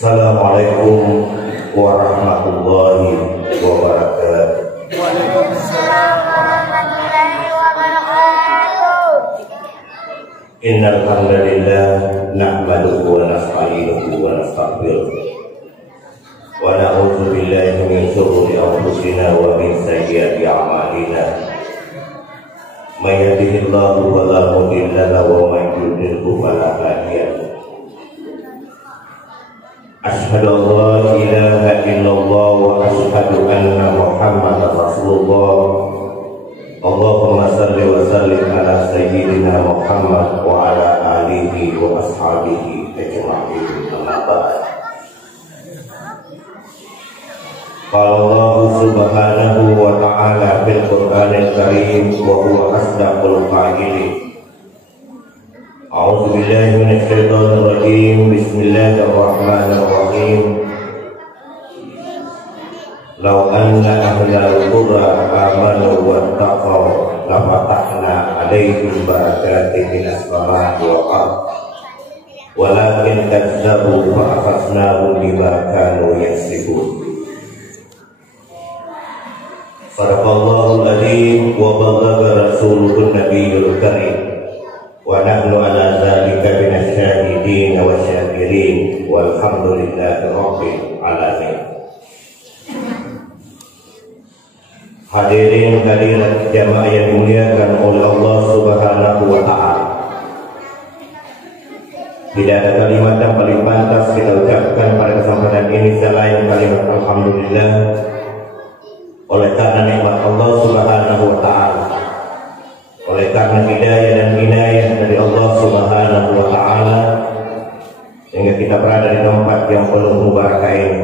Assalamualaikum warahmatullahi wabarakatuh. Waalaikumsalam warahmatullahi wabarakatuh. Innal hamdalillah nahmaduhu wa nasta'inuhu wa nastaghfiruh wa na'udzu billahi min shururi anfusina wa min sayyiati a'malina. May yahdihillahu fala mudilla lahu wa may yudlilhu fala hadiya lahu. Asyhadu an la ilaha illallah wa asyhadu anna Muhammadar Rasulullah. Allahumma salli wa sallim ala sayyidina Muhammad wa ala alihi wa ashabihi ajma'in. Amma ba'd. Qala Allah subhanahu wa ta'ala fil Qur'anil Karim wa huwa asdaqul qa'ilin. A'udzu billahi minasy syaithanir rajim. Bismillahirrahmanirrahim. Law anna ahlal qura amanu wattaqaw lafatahna 'alaihim barakatin minas samaa'i wal ardh walakin kadzdzabu fa akhadnahum bima kanu yaksibun. Sadaqallahul adzim wa ballagha rasuluhun nabiyyul karim. Wa nahnu ala dzalika minasyahidin wa syakirin walhamdulillahi rabbil alamin. Hadirin hadirat jamaah yang dimuliakan oleh Allah Subhanahu wa ta'ala. Tidak ada kalimat yang paling pantas kita ucapkan pada kesempatan ini selain kalimat alhamdulillah, oleh karena nikmat Allah Subhanahu wa ta'ala, oleh karena hidayah dan inayah dari Allah Subhanahu wa ta'ala, sehingga kita berada di tempat yang penuh mubarakah ini.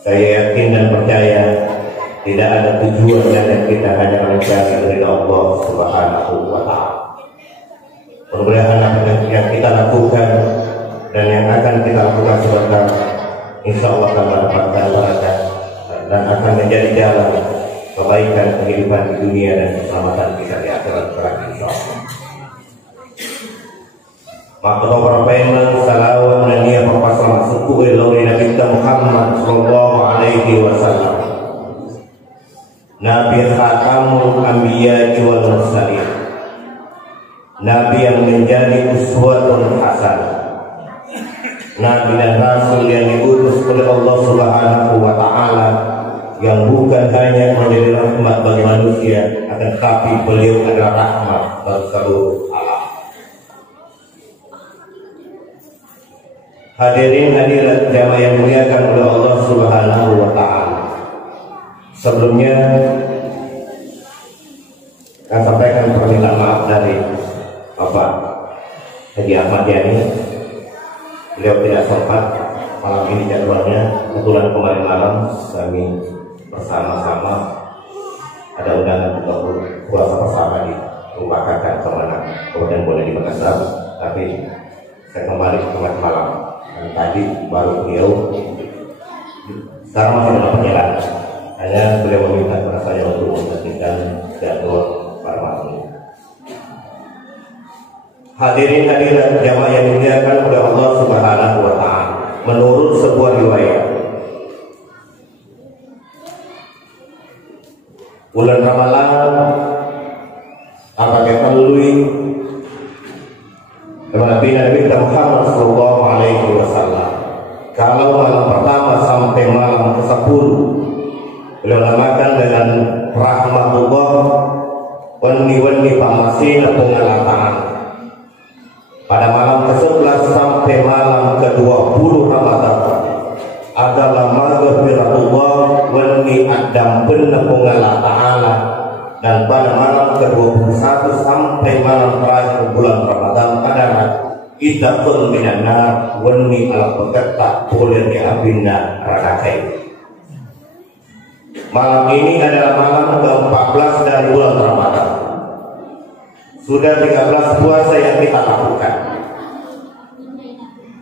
Saya yakin dan percaya tidak ada tujuan dan kita hanya mencari ridha Allah Subhanahu wa ta'ala. Mudah-mudahan apa yang kita lakukan dan yang akan kita lakukan sebentar, insya Allah akan mendapatkan berkah dan akan menjadi jalan kebaikan kehidupan di dunia dan keselamatan kita di akhirat kelak insya Allah. Maka berpemen salawat dan niat berpasrah suku ilmu Nabi Muhammad sallallahu alaihi wasallam, Nabi Khatamul Anbiya wal Mursalin, Nabi yang menjadi uswatun hasanah, Nabi dan Rasul yang diutus oleh Allah Subhanahu wa ta'ala, yang bukan hanya menjadi rahmat bagi manusia, akan tetapi beliau adalah rahmat bagi seluruh alam. Hadirin hadirat jamaah yang dimuliakan oleh Allah Subhanahu wa ta'ala. Sebelumnya saya sampaikan permintaan maaf dari Bapak Haji Ahmad Yani. Beliau tidak sempat malam ini jadwalnya, kebetulan kemarin malam kami bersama-sama ada undangan buka puasa bersama di rumah kakak kemana, kemudian boleh di Makassar, tapi saya kembali ke kemarin malam dan tadi baru beliau sekarang masih dalam perjalanan. Hanya beliau meminta kepada saya untuk menghentikan jadwal pada malam ini. Hadirin hadirat jamaah yang dimuliakan oleh Allah Subhanahu wa ta'ala, menurut sebuah riwayat, bulan Ramadan akan dilalui Nabi Muhammad sallallahu alaihi wasallam. Kalau malam pertama sampai malam ke-10 beliau namakan dengan rahmatullah wani pamasin pengalataan. Pada malam ke-11 sampai malam ke-20 Ramadan adalah maghfiratullah wani adampeun Allah Ta'ala, dan pada malam ke-21 sampai malam terakhir bulan Ramadan adalah idaful minan nar wani ala pekerta boleh dihabinna ranakai. Malam ini adalah malam ke-14 dari bulan Ramadan. Sudah 13 puasa yang kita lakukan,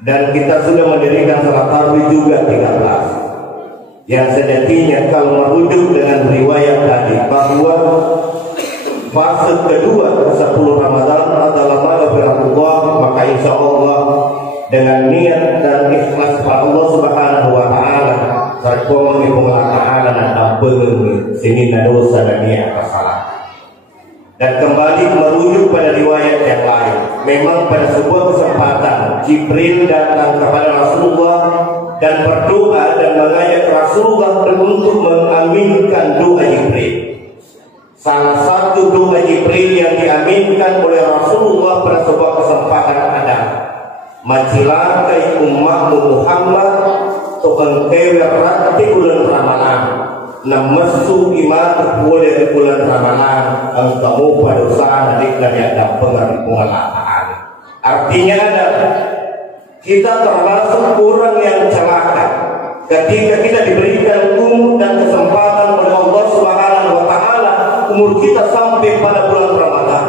dan kita sudah mendirikan salat tarawih juga 13. Yang sejatinya kalau merujuk dengan riwayat tadi bahwa fase kedua ke-10 Ramadan adalah maghfiratullah, maka insya Allah dengan niat dan ikhlas kepada Allah Subhanahu wa taala sareng Allah taala dan tampeun sinina dosa dan niat kesalahan. Dan kembali merujuk pada riwayat yang lain, memang pada sebuah kesempatan Jibril datang kepada Rasulullah dan berdoa dan mengajak Rasulullah untuk mengaminkan doa Jibril. Salah satu doa Jibril yang diaminkan oleh Rasulullah pada sebuah kesempatan adalah macilakai umatmu Muhammad tukangkewe rati bulan Ramadan namesu iman boleh bulan Ramadan engkau pada usaha dari ada pengalaan. Artinya adalah kita termasuk orang yang celaka ketika kita diberikan umur dan kesempatan oleh Allah Subhanahu wa taala, umur kita sampai pada bulan Ramadan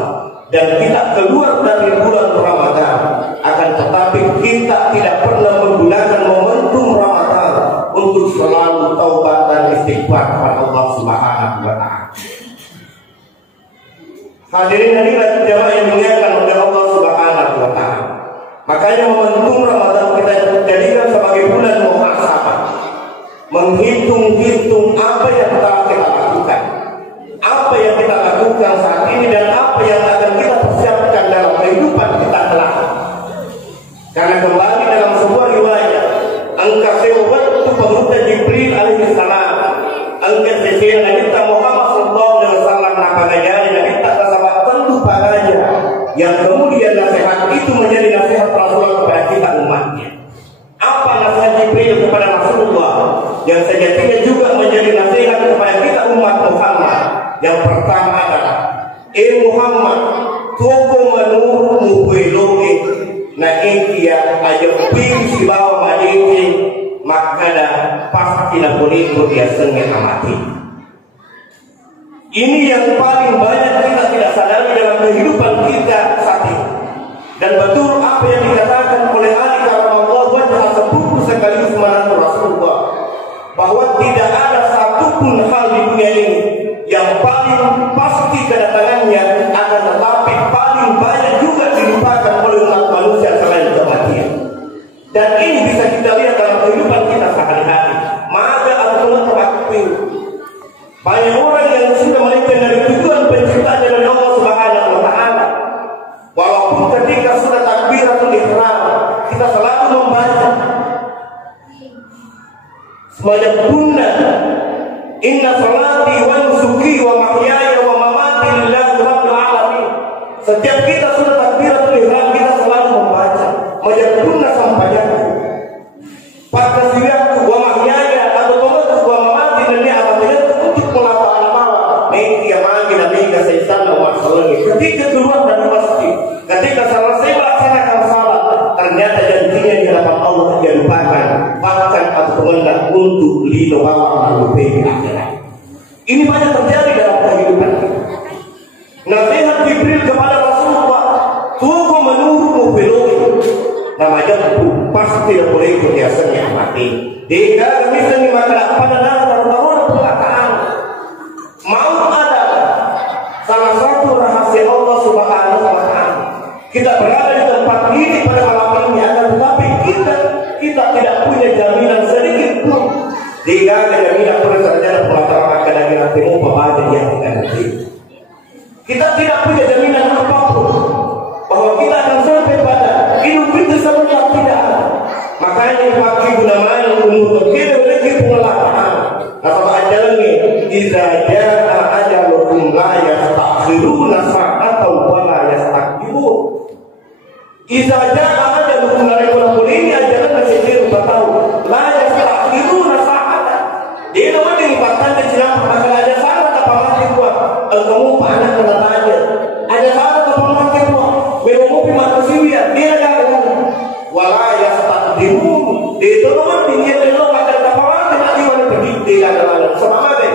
dan kita keluar dari bulan Ramadan, akan tetapi kita tidak pernah menggunakan momentum Ramadan untuk selalu taubat dan istighfar kepada Allah Subhanahu wa taala. Hadirin hadirat jamaah yang dimuliakan oleh Allah Subhanahu wa taala. Makanya momentum Ramadan kita jadikan sebagai bulan muhasabah. Menghitung-hitung apa yang telah kita lakukan, apa yang kita lakukan saat ini dan apa yang akan kita persiapkan dalam kehidupan kita kelak. Karena kembali dalam sebuah riwayat, angka sewat itu pemuda Jibril alaihi salam, angka sesuai Nabi Muhammad sallallahu alaihi wasallam napagayari Nabi sahabat tentu padanya, yang kemudian nasihat itu menjadi nasihat Rasulullah kepada kita umatnya. Apa nasihat Jibril kepada Rasulullah yang sejatinya juga menjadi nasihat kepada kita umat Muhammad? Yang pertama adalah Muhammad toko menurut mubeloge na intia aja si bawa madiki maka dah pasti nak boleh dia sengit amati. Ini yang paling banyak kita tidak sadari dalam kehidupan kita saat ini. Dan betul apa yang dikatakan oleh Ali Karamullah wajah sepupu sekali semangat Rasulullah, bahwa tidak ada satupun hal di dunia ini yang paling pasti kedatangannya, akan tetapi paling banyak juga dilupakan oleh umat manusia selain kematian. Dan ini bisa kita lihat dalam kehidupan kita sehari-hari. Maka teman terakui banyak orang yang sudah melenceng dari tujuan penciptanya dari Allah Subhanahu wa taala. Walaupun ketika sudah takbiratul ihram kita selalu membaca sebanyak bunna inna salati wa nusuki wa mahyaya wa mamati lillahi rabbil alamin. Setiap kita sudah takbiratul ihram kita selalu membaca majakunna sampaianku pada siapku wa mahyaya atau tomatus wa mamati lillahi alamin untuk melakukan amal baik yang magi dan mega seisana wa sallallahu. Ketika keluar dari masjid, ketika selesai melaksanakan salat, ternyata janjinya di hadapan Allah dia lupakan, bahkan atau mengendak untuk lino bawa malupe akhirat. Ini banyak terjadi dalam kehidupan kita. Nasihat Jibril kepada Rasulullah, tuh menurutmu belum namanya pasti tidak boleh ikut biasanya mati. Jika misalnya maka pada dasar perkataan maut ada salah satu rahasia Allah Subhanahu wa taala. Kita berada di tempat ini pada malam ini, akan tetapi kita tidak punya jaminan sedikit pun. Jika jaminan pernah terjadi pengatakan jaminan temu pembaca yang tidak nanti. Kita tidak punya jaminan apapun bahwa kita akan sampai pada hidup itu sebenarnya tidak. Makanya pakai guna mana umur kita lagi pengalaman. Apa ajalnya? Iza jaa ajalukum la yastakhiruna sa'atan wa la yastaqdimun. Iza jaa ajalukum la yastakhiruna ini ajalan masih dia tahu. La yastakhiruna sa'atan. Dia nama ini bahkan kecilan maka ada salah apa mati buat. Kamu panas kena tanya. Ada salah apa mati buat. Berumu manusia dia ada wala yastaqdimun. Dia itu nama dia itu ada apa mati nanti mana pergi dia ada sama deh.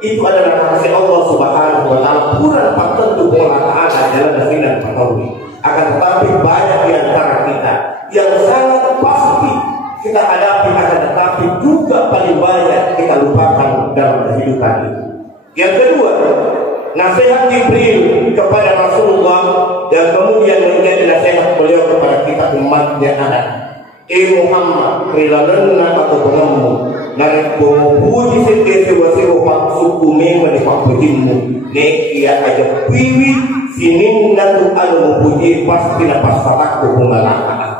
Itu adalah rahasia Allah Subhanahu wa taala. Kurang tentu pengolahan adalah dengan mengetahui. Akan tetapi banyak di antara kita yang sangat pasti kita hadapi, akan tetapi juga paling banyak kita lupakan dalam kehidupan ini. Yang kedua, nasihat Jibril kepada Rasulullah dan kemudian menjadi nasihat beliau kepada kita umatnya adalah Muhammad rilalana atau pengamu narik puji sedih sewasi rohak suku memang dipakutimu nek ia aja piwi sinin natu anu puji pasti lepas salahku pengalaman.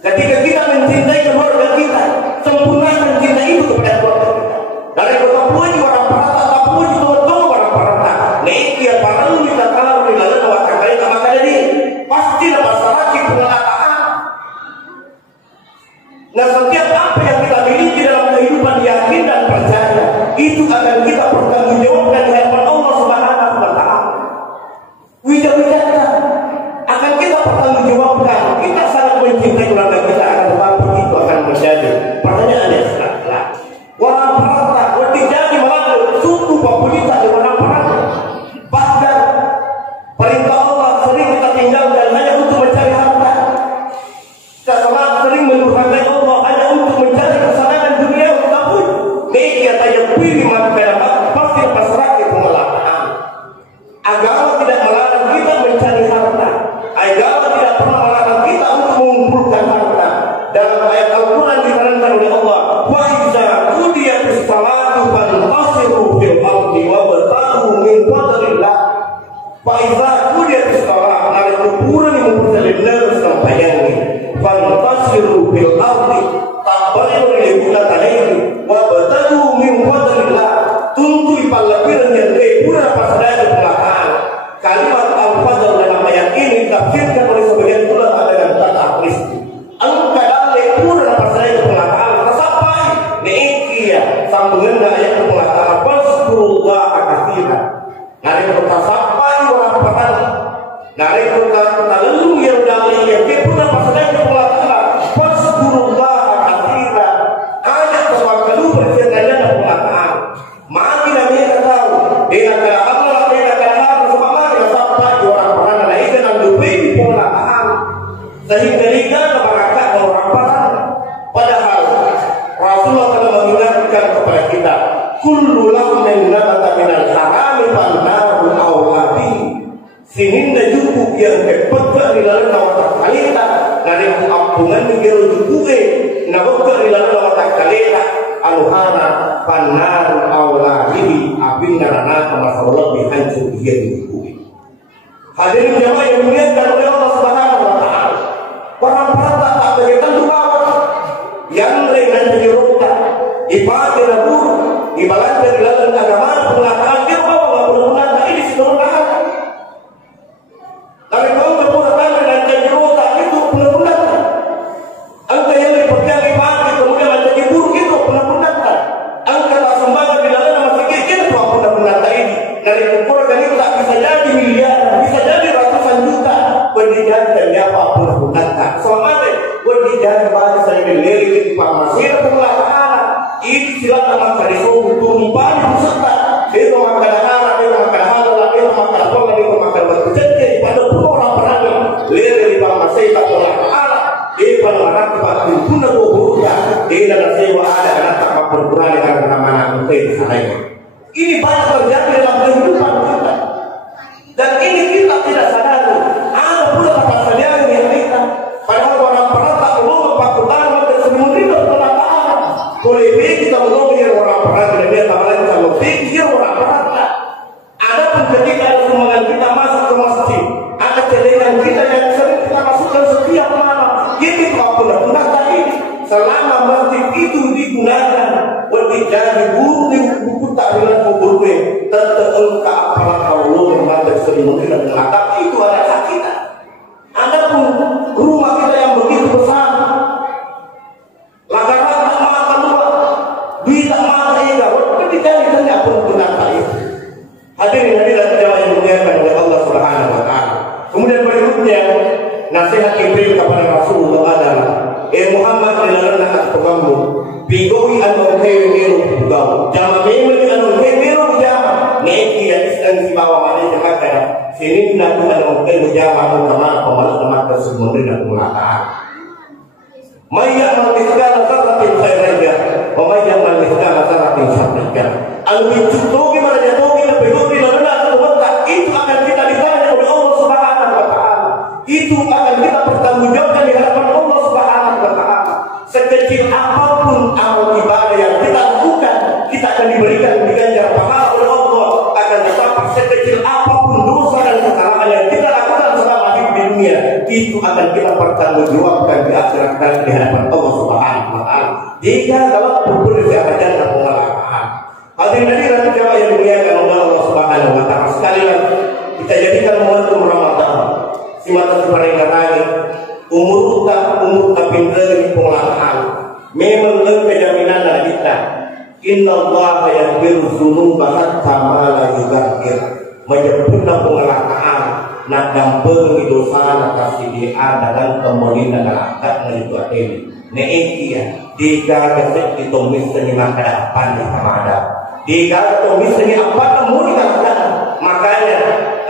Ketika kita mencintai keluarga kita, sempurna mencintai itu kepada keluarga kita. Dari kota puji orang parata, tak puji tolong orang parata. Nek ia parang kita kalau rilalana wakil kali tak makan ini pasti lepas salahku pengalaman. Nah, setiap apa yang kita miliki dalam kehidupan yakin dan percaya itu akan kita pertanggungjawabkan di hadapan Allah Subhanahu wa Ta'ala. Wija-wijata akan kita pertanggungjawabkan. Kita sangat mencintai keluarga kita, akan tetapi itu akan menjadi pertanyaannya setelah orang parata, jadi malah suku Papulita di orang parata. Bahkan perintah Allah sering kita tinggalkan hanya untuk mencari harta. Kita sering menurunkan Allah hanya untuk mencari kesenangan dunia ataupun dia tanya pilih maka pasti pasrah ke pengalaman. Agama tidak melarang kita mencari harta. Agama tidak pernah melarang kita untuk mengumpulkan harta. Dalam ayat Al-Quran diterangkan oleh Allah, wa idza qudiyatis salatu fantasiru fil ardi wabtaghu min fadlillah. Wa idza qudiyatis salatu ala kuburan mumtalinar sampayani fantasiru fil ardi tabaru libulat alaihi wabtaghu min fadlillah. Tuntui palapiran yang pura pasada belakang. Kalimat al-fadl dalam ayat ini ditafsirkan oleh sebagian ulama dengan kata kristi. Angkala pura pasada belakang tersapai neikia sambungan ayat belakang waskurullah katsiran. Nari kita sampai orang peran. Nari kita lalu yang dalil yang pura pasada belakang waskurullah katsiran. Ada sesuatu bercerita belakang. Mati namanya tahu dia kata Allah dia kata semua dia sampai orang peran lain dengan lebih pengalaman sehingga dia berangkat ke orang peran. Padahal Rasulullah telah mengingatkan kepada kita kullu lahmin nabata minal harami fannaru awlabi sininda juku yang kepeka di dalam nawata kalita dari ampungan dia jukuke nawata di dalam nawata kalita aluhana fannaru awlabi abin narana masalah dihancur dia jukuke. Hadirin jamaah yang dimuliakan oleh Allah Subhanahu wa Ta'ala, orang parata tak berkaitan dua yang dengan penyerota ibadah labur ibadah dari dalam agama pengalaman dia bawa nggak benar-benar ini sebenarnya. Tapi kalau berpura-pura dengan penyerota itu benar-benar angka yang dipercaya ibadah kemudian menjadi buruk itu benar-benar angka tak sembahyang di dalam masjid itu benar-benar ini dari keluarga itu tak bisa jadi miliar bisa jadi ratusan juta pendidikan dan apa benar-benar selama pendidikan bahasa Indonesia di Masir pengalaman ini silakan maka disuruh tumpah peserta itu makan anak itu makan halal itu makan pola itu makan berkecil pada orang berani lere di Masir tak pengalaman di pengalaman tempat guna buburnya di dalam sewa ada anak tak berani karena nama mungkin salahnya. Ini banyak terjadi dalam kehidupan kita dan ini kita tidak sadari ada pula permasalahan yang kita padahal orang pernah tak perlu memperkutan dan semuanya berpengalaman boleh kita menunggu orang pernah dan dia tak lain kalau pikir orang pernah ada pun ketika semangat kita masuk ke masjid ada celengan kita yang sering kita masukkan setiap malam ini kau benar-benar tadi selama masjid itu digunakan jadi buku takbiran kuburnya tertengka aparat Allah yang ada selimut dan belakang itu ada hak kita. Adapun rumah kita yang begitu besar, lakaran tak makan dua, duit tak makan ega, waktu dicari-cari pun benar itu. Hadirin jamaah yang dimuliakan oleh Allah Subhanahu wa Ta'ala. Kemudian berikutnya nasihat Jibril kepada Rasulullah adalah Muhammad dilarang atas kamu bigowi atau kemero gau jama memang atau kemero jama neki yang istang si bawa mana jama kaya sini nak atau kemero jama atau kemana pemalas teman tersebut dan mengatakan Maya mengatakan saratin khairnya, Maya mengatakan saratin syarrnya. Albi cutogi mana jatogi dan begogi lalu itu akan kita ditanya oleh Allah Subhanahu wa Ta'ala. Itu akan kita pertanggungjawabkan di hadapan Allah kita akan diberikan diganjar pahala oleh Allah. Akan tetapi sekecil apapun dosa dan kesalahan yang kita lakukan selama hidup di dunia, itu akan kita pertanggungjawabkan di akhirat dan di hadapan Allah Subhanahu wa taala. Jika dalam berbuat keadaan dan pengalaman. Hadirin hadirat jamaah yang dimuliakan oleh Allah Subhanahu wa taala. Sekali lagi kita jadikan momentum Ramadan simatan separing umur pindah di pengalaman. Memang kejaminan dari kita. Inna Allah yaghfiru dzunuba hatta ma la yughfir. Menyebutna pengalaman nak dampeng dosa nak kasih dia dan kemudian nak angkat itu ini. Neekia jika kesek ditumis dengan kedapan di kamada. Jika tumis dengan apa kamu dikatakan. Makanya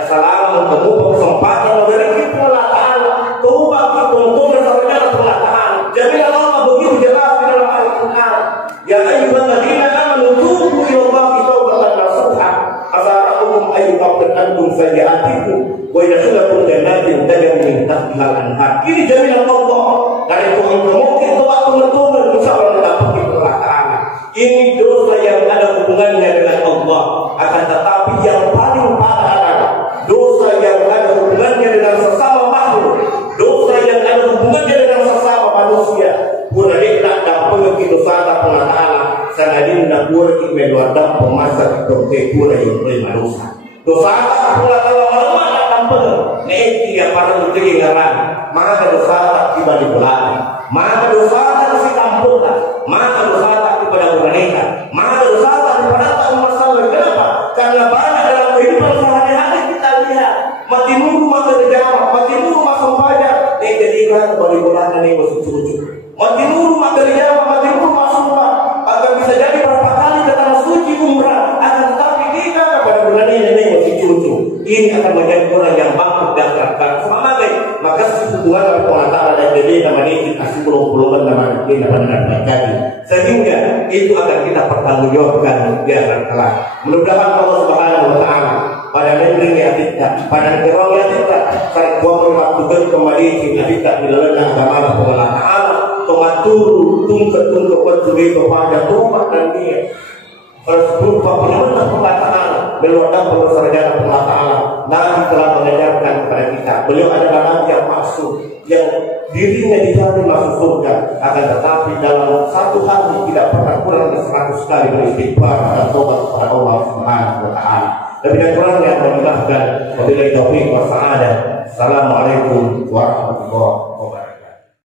assalamualaikum kamu kesempatan dari kita pengalaman. Tuh bagi tuntunan saudara pengalaman. Jadi Allah begitu jelas di dalam Al-Quran. Ya ayyuhalladzina amanu tubu ila Allahi taubatan nasuha. Asarakum ayyukaffir ankum sayyi'atikum wa yadkhulakum jannatin tajri min tahtiha al-anhar. Ini jaminan Allah. Dari Tuhan mungkin waktu menurun insyaallah dapat diperlakukan. Ini dosa yang ada hubungannya dengan Allah. Akan tetapi yang paling parah adalah dosa yang ada hubungannya dengan sesama makhluk. Dosa yang ada hubungannya dengan sesama manusia. Pura tidak dapat dosa pengataan. Sanadin nak pura imeluadan pemasak dosa pura yang terima dosa. Dosa pengataan malam tak dapat. Neki yang para menteri ngaran. Maka dosa tak tiba di bulan. Maka dosa tak si kampung. Maka dosa tak kepada mereka. Maka dosa tak kepada tak masalah. Kenapa? Karena banyak dalam kehidupan sehari-hari kita lihat mati nunggu maka terjawab, mati nunggu maka membaca. Ini ketika kembali bulan ini masih cucu. Mati nunggu maka terjawab, mati nunggu maka sumpah. Akan bisa jadi berapa kali datang suci umrah. Akan tetapi kita pada bulan ini masih cucu. Ini akan menjadi orang yang bangkrut dan terkait. Semangat. Maka hubungan dengan pengataan dan jadi namanya kasih pulau-pulau nama ini nama jadi. Sehingga itu akan kita pertanggungjawabkan di akhirat kelak. Mudah-mudahan Allah Subhanahu wa taala pada negeri yang kita, pada negara yang kita, saya buat waktu kembali kita tidak dilalui agama Allah Taala, tomaturu tunggu konsumsi kepada Tuhan dan dia. Tersebut bagaimana pengataan meluatkan perusahaan pengataan Nabi telah mengajarkan kepada kita. Beliau adalah Nabi yang masuk, yang dirinya dijamin masuk surga. Akan tetapi dalam satu hari tidak pernah kurang dari 100 kali beristighfar dan tobat kepada Allah Subhanahu wa taala. Lebih dan kurangnya memudahkan wabillahi taufiq wa sa'adah. Assalamualaikum warahmatullahi wabarakatuh.